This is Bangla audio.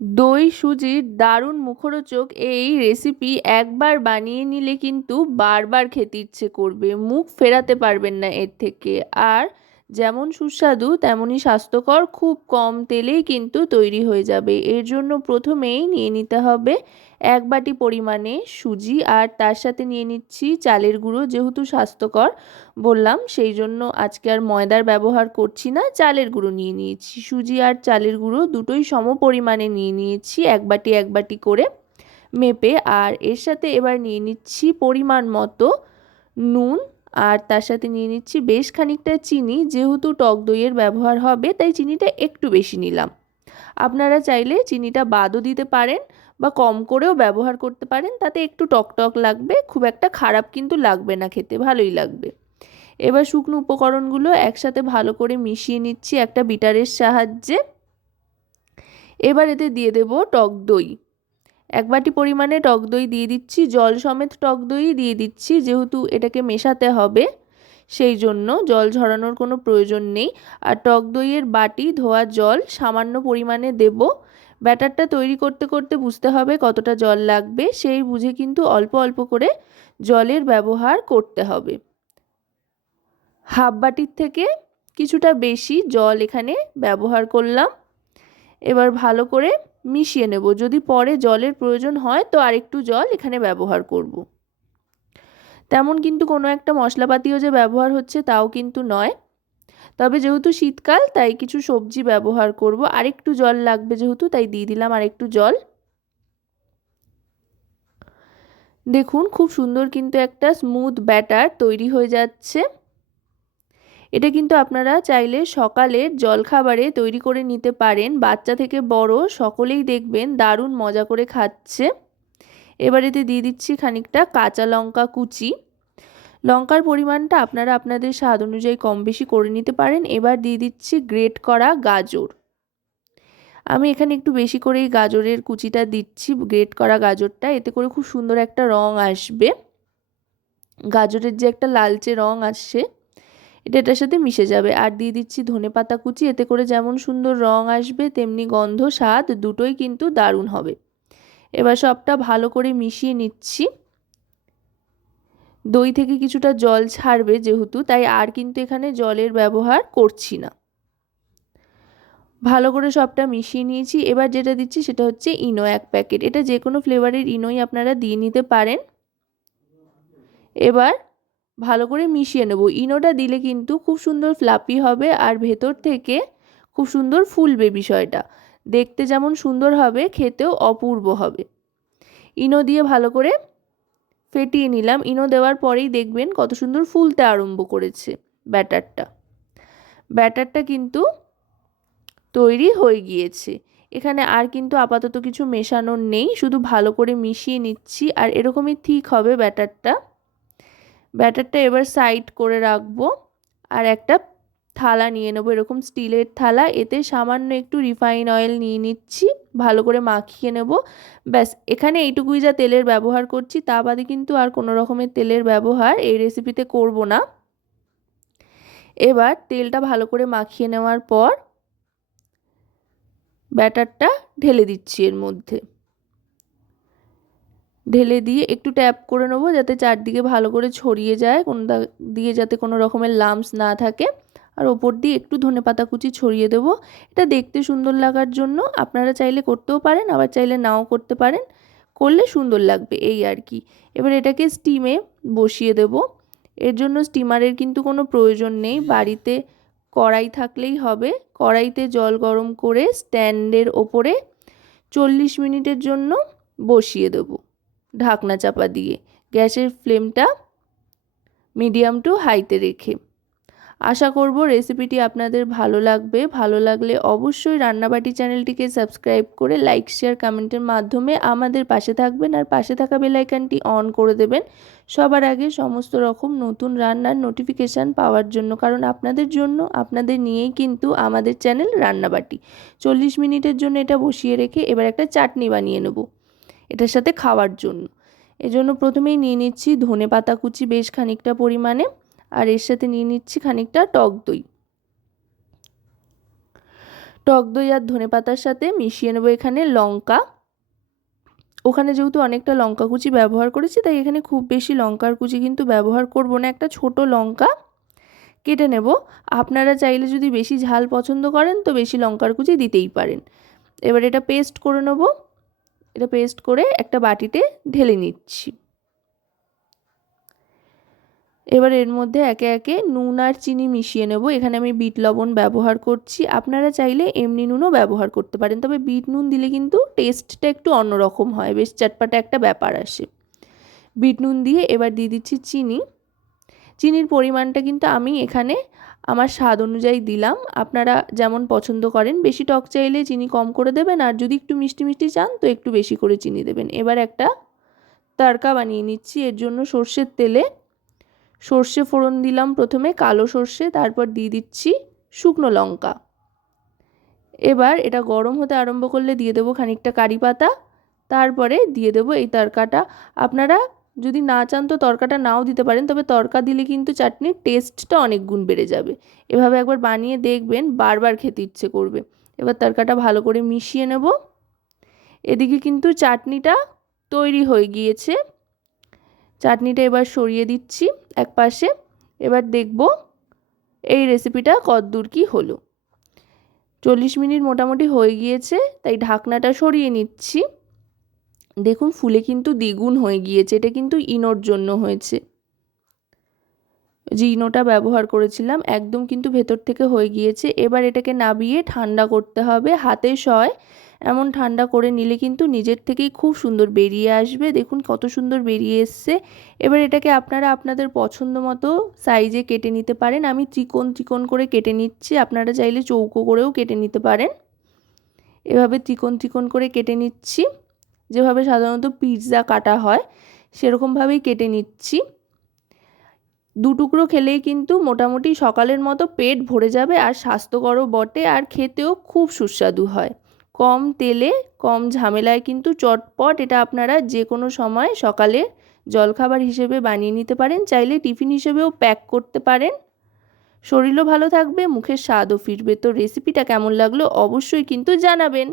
দই সুজির দারুণ মুখরোচক এই রেসিপি একবার বানিয়ে নিলে কিন্তু বারবার খেতে ইচ্ছে করবে। মুখ ফেরাতে পারবেন না এর থেকে। আর যেমন সুস্বাদু তেমনই স্বাস্থ্যকর, খুব কম তেলেই কিন্তু তৈরি হয়ে যাবে। এর জন্য প্রথমেই নিয়ে নিতে হবে এক বাটি পরিমাণে সুজি আর তার সাথে নিয়ে নিচ্ছি চালের গুঁড়ো যেহেতু স্বাস্থ্যকর বললাম, সেই জন্য আজকে আর ময়দার ব্যবহার করছি না, চালের গুঁড়ো নিয়ে নিয়েছি। সুজি আর চালের গুঁড়ো দুটোই সম পরিমাণে নিয়ে নিয়েছি এক বাটি এক বাটি করে মেপে। আর এর সাথে এবার নিয়ে নিচ্ছি পরিমাণ মতো নুন আর তার সাথে নিয়ে নিচ্ছি বেশ খানিকটা চিনি, যেহেতু টক দইয়ের ব্যবহার হবে, তাই চিনিটা একটু বেশি নিলাম। আপনারা চাইলে চিনিটা বাদও দিতে পারেন বা কম করেও ব্যবহার করতে পারেন, তাতে একটু টক টক লাগবে, খুব একটা খারাপ কিন্তু লাগবে না খেতে, ভালোই লাগবে। এবার শুকনো উপকরণগুলো একসাথে ভালো করে মিশিয়ে নিচ্ছি একটা বিটারের সাহায্যে। এবার এতে দিয়ে দেব টক দই। এক বাটি পরিমাণে টক দই দিয়ে দিচ্ছি, জল সমেত টক দই দিয়ে দিচ্ছি, যেহেতু এটাকে মেশাতে হবে, সেই জন্য জল ঝরানোর কোনো প্রয়োজন নেই। আর টক দইয়ের বাটি ধোয়া জল সামান্য পরিমাণে দেব। ব্যাটারটা তৈরি করতে করতে বুঝতে হবে কতটা জল লাগবে, সেই বুঝে কিন্তু অল্প অল্প করে জলের ব্যবহার করতে হবে। হাফ বাটির থেকে কিছুটা বেশি জল এখানে ব্যবহার করলাম। এবার ভালো করে মিশিয়ে নেব। যদি পরে জলের প্রয়োজন হয় তো আরেকটু জল এখানে ব্যবহার করব। তেমন কিন্তু কোনো একটা মশলাপাতিও যে ব্যবহার হচ্ছে তাও কিন্তু নয়। তবে যেহেতু শীতকাল, তাই কিছু সবজি ব্যবহার করব। আরেকটু জল লাগবে যেহেতু, তাই দিয়ে দিলাম আরেকটু জল। দেখুন, খুব সুন্দর কিন্তু একটা স্মুথ ব্যাটার তৈরি হয়ে যাচ্ছে। এটা কিন্তু আপনারা চাইলে সকালের জলখাবারে তৈরি করে নিতে পারেন। বাচ্চা থেকে বড় সকলেই দেখবেন দারুণ মজা করে খাচ্ছে। এবার এতে দিয়ে দিচ্ছি খানিকটা কাঁচা লঙ্কা কুচি। লঙ্কার পরিমাণটা আপনারা আপনাদের স্বাদ অনুযায়ী কম বেশি করে নিতে পারেন। এবার দিয়ে দিচ্ছি গ্রেট করা গাজর। আমি এখানে একটু বেশি করেই গাজরের কুচিটা দিচ্ছি। গ্রেট করা গাজরটা, এতে করে খুব সুন্দর একটা রং আসবে। গাজরের যে একটা লালচে রং আসছে এটা এটার সাথে মিশে যাবে। আর দিয়ে দিচ্ছি ধনে পাতা কুচি, এতে করে যেমন সুন্দর রং আসবে, তেমনি গন্ধ, স্বাদ দুটোই কিন্তু দারুণ হবে। এবার সবটা ভালো করে মিশিয়ে নিচ্ছি। দই থেকে কিছুটা জল ছাড়বে যেহেতু, তাই আর কিন্তু এখানে জলের ব্যবহার করছি না। ভালো করে সবটা মিশিয়ে নিয়েছি। এবার যেটা দিচ্ছি সেটা হচ্ছে ইনো এক প্যাকেট। এটা যে কোনো ফ্লেভারের ইনোই আপনারা দিয়ে নিতে পারেন। এবার ভালো করে মিশিয়ে নেব। ইনোটা দিলে কিন্তু খুব সুন্দর ফ্লাপি হবে আর ভেতর থেকে খুব সুন্দর ফুলবে বিষয়টা। দেখতে যেমন সুন্দর হবে, খেতেও অপূর্ব হবে। ইনো দিয়ে ভালো করে ফেটিয়ে নিলাম। ইনো দেওয়ার পরেই দেখবেন কত সুন্দর ফুলতে আরম্ভ করেছে ব্যাটারটা। ব্যাটারটা কিন্তু তৈরি হয়ে গিয়েছে। এখানে আর কিন্তু আপাতত কিছু মেশানোর নেই। শুধু ভালো করে মিশিয়ে নিচ্ছি আর এরকমই ঠিক হবে ব্যাটারটা। ব্যাটারটা এবার সাইড করে রাখব। আর একটা থালা নিয়ে নেব, এরকম স্টিলের থালা। এতে সামান্য একটু রিফাইন অয়েল নিয়ে নিচ্ছি, ভালো করে মাখিয়ে নেব। ব্যাস, এখানে এইটুকুই যা তেলের ব্যবহার করছি, তা বাদে কিন্তু আর কোনো রকমের তেলের ব্যবহার এই রেসিপিতে করব না। এবার তেলটা ভালো করে মাখিয়ে নেওয়ার পর ব্যাটারটা ঢেলে দিচ্ছি এর মধ্যে। ঢেলে দিয়ে একটু ট্যাপ করে নেব যাতে চারদিকে ভালো করে ছড়িয়ে যায়, কোনো দিয়ে যাতে কোনো রকমের লামস না থাকে। আর ওপর দিয়ে একটু ধনে পাতা কুচি ছড়িয়ে দেব। এটা দেখতে সুন্দর লাগার জন্য আপনারা চাইলে করতেও পারেন, আবার চাইলে নাও করতে পারেন। করলে সুন্দর লাগবে এই আর কি। এবার এটাকে স্টিমে বসিয়ে দেব। এর জন্য স্টিমারের কিন্তু কোনো প্রয়োজন নেই। বাড়িতে কড়াই থাকলেই হবে। কড়াইতে জল গরম করে স্ট্যান্ডের ওপরে চল্লিশ মিনিটের জন্য বসিয়ে দেবো। ঢাকনা চাপা দিয়ে গ্যাসের ফ্লেমটা মিডিয়াম টু হাইতে রেখে। আশা করব রেসিপিটি আপনাদের ভালো লাগবে। ভালো লাগলে অবশ্যই রান্নাবাটি চ্যানেলটিকে সাবস্ক্রাইব করে লাইক, শেয়ার, কমেন্টের মাধ্যমে আমাদের পাশে থাকবেন আর পাশে থাকা বেলাইকানটি অন করে দেবেন। সবার আগে সমস্ত রকম নতুন রান্নার নোটিফিকেশান পাওয়ার জন্য, কারণ আপনাদের জন্য, আপনাদের নিয়েই কিন্তু আমাদের চ্যানেল রান্নাবাটি। চল্লিশ মিনিটের জন্য এটা বসিয়ে রেখে এবার একটা চাটনি বানিয়ে নেব। এটার সাথে খাওয়ার জন্য। এজন্য প্রথমেই নিয়ে নিচ্ছি ধনে পাতা কুচি বেশ খানিকটা পরিমাণে, আর এর সাথে নিয়ে নিচ্ছি খানিকটা টক দই। টক দই আর ধনে পাতার সাথে মিশিয়ে নেব এখানে লঙ্কা। ওখানে যেহেতু অনেকটা লঙ্কা কুচি ব্যবহার করেছি, তাই এখানে খুব বেশি লঙ্কার কুচি কিন্তু ব্যবহার করব না। একটা ছোট লঙ্কা কেটে নেব। আপনারা চাইলে যদি বেশি ঝাল পছন্দ করেন, তো বেশি লঙ্কার কুচি দিতেই পারেন। এবার এটা পেস্ট করে নেব। এটা পেস্ট করে একটা বাটিতে ঢেলে নিচ্ছি। এবার এর মধ্যে একে একে নুন আর চিনি মিশিয়ে নেব। এখানে আমি বিট লবণ ব্যবহার করছি। আপনারা চাইলে এমনি নুনও ব্যবহার করতে পারেন, তবে বিট নুন দিলে কিন্তু টেস্টটা একটু অন্যরকম হয়, বেশ চটপাটা একটা ব্যাপার আসে। বিট নুন দিয়ে এবার দিয়ে দিচ্ছি চিনি। চিনির পরিমাণটা কিন্তু আমি এখানে আমার স্বাদ অনুযায়ী দিলাম। আপনারা যেমন পছন্দ করেন, বেশি টক চাইলে চিনি কম করে দেবেন আর যদি একটু মিষ্টি মিষ্টি চান, তো একটু বেশি করে চিনি দেবেন। এবার একটা তারকা বানিয়ে নিচ্ছি। এর জন্য সর্ষের তেলে সর্ষে ফোড়ন দিলাম প্রথমে, কালো সর্ষে, তারপর দিয়ে দিচ্ছি শুকনো লঙ্কা। এবার এটা গরম হতে আরম্ভ করলে দিয়ে দেবো খানিকটা কারি পাতা, তারপরে দিয়ে দেবো এই তরকাটা আপনারা যদি না চান তো তরকাটা নাও দিতে পারেন, তবে তরকা দিলে কিন্তু চাটনির টেস্টটা অনেক গুণ বেড়ে যাবে। এভাবে একবার বানিয়ে দেখবেন, বারবার খেতে ইচ্ছে করবে। এবার তরকাটা ভালো করে মিশিয়ে নেব। এদিকে কিন্তু চাটনিটা তৈরি হয়ে গিয়েছে। চাটনিটা এবার সরিয়ে দিচ্ছি এক পাশে এবার দেখব এই রেসিপিটা কতদূর কি হলো। চল্লিশ মিনিট মোটামুটি হয়ে গিয়েছে, তাই ঢাকনাটা সরিয়ে নিচ্ছি। দেখুন, ফুলে কিন্তু দ্বিগুণ হয়ে গিয়েছে। এটা কিন্তু ইনোর জন্য হয়েছে। যে ইনোটা ব্যবহার করেছিলাম, একদম কিন্তু ভেতর থেকে হয়ে গিয়েছে। এবার এটাকে নাবিয়ে ঠান্ডা করতে হবে। হাতে সয় এমন ঠান্ডা করে নিলে কিন্তু নিজের থেকেই খুব সুন্দর বেরিয়ে আসবে। দেখুন, কত সুন্দর বেরিয়ে এসছে। এবার এটাকে আপনারা আপনাদের পছন্দ মতো সাইজে কেটে নিতে পারেন। আমি চিকন চিকন করে কেটে নিচ্ছি। আপনারা চাইলে চৌকো করেও কেটে নিতে পারেন। এভাবে চিকন চিকন করে কেটে নিচ্ছি। যেভাবে সাধারণত পিৎজা কাটা হয়, সেরকমভাবেই কেটে নিচ্ছি। দু টুকরো খেলেই কিন্তু মোটামুটি সকালের মতো পেট ভরে যাবে আর স্বাস্থ্যকরও বটে আর খেতেও খুব সুস্বাদু হয়। কম তেলে, কম ঝামেলায় কিন্তু চটপট এটা আপনারা যে কোনো সময় সকালে জলখাবার হিসেবে বানিয়ে নিতে পারেন, চাইলে টিফিন হিসেবেও প্যাক করতে পারেন। শরীরও ভালো থাকবে, মুখের স্বাদও ফিরবে। তো রেসিপিটা কেমন লাগল অবশ্যই কিন্তু জানাবেন।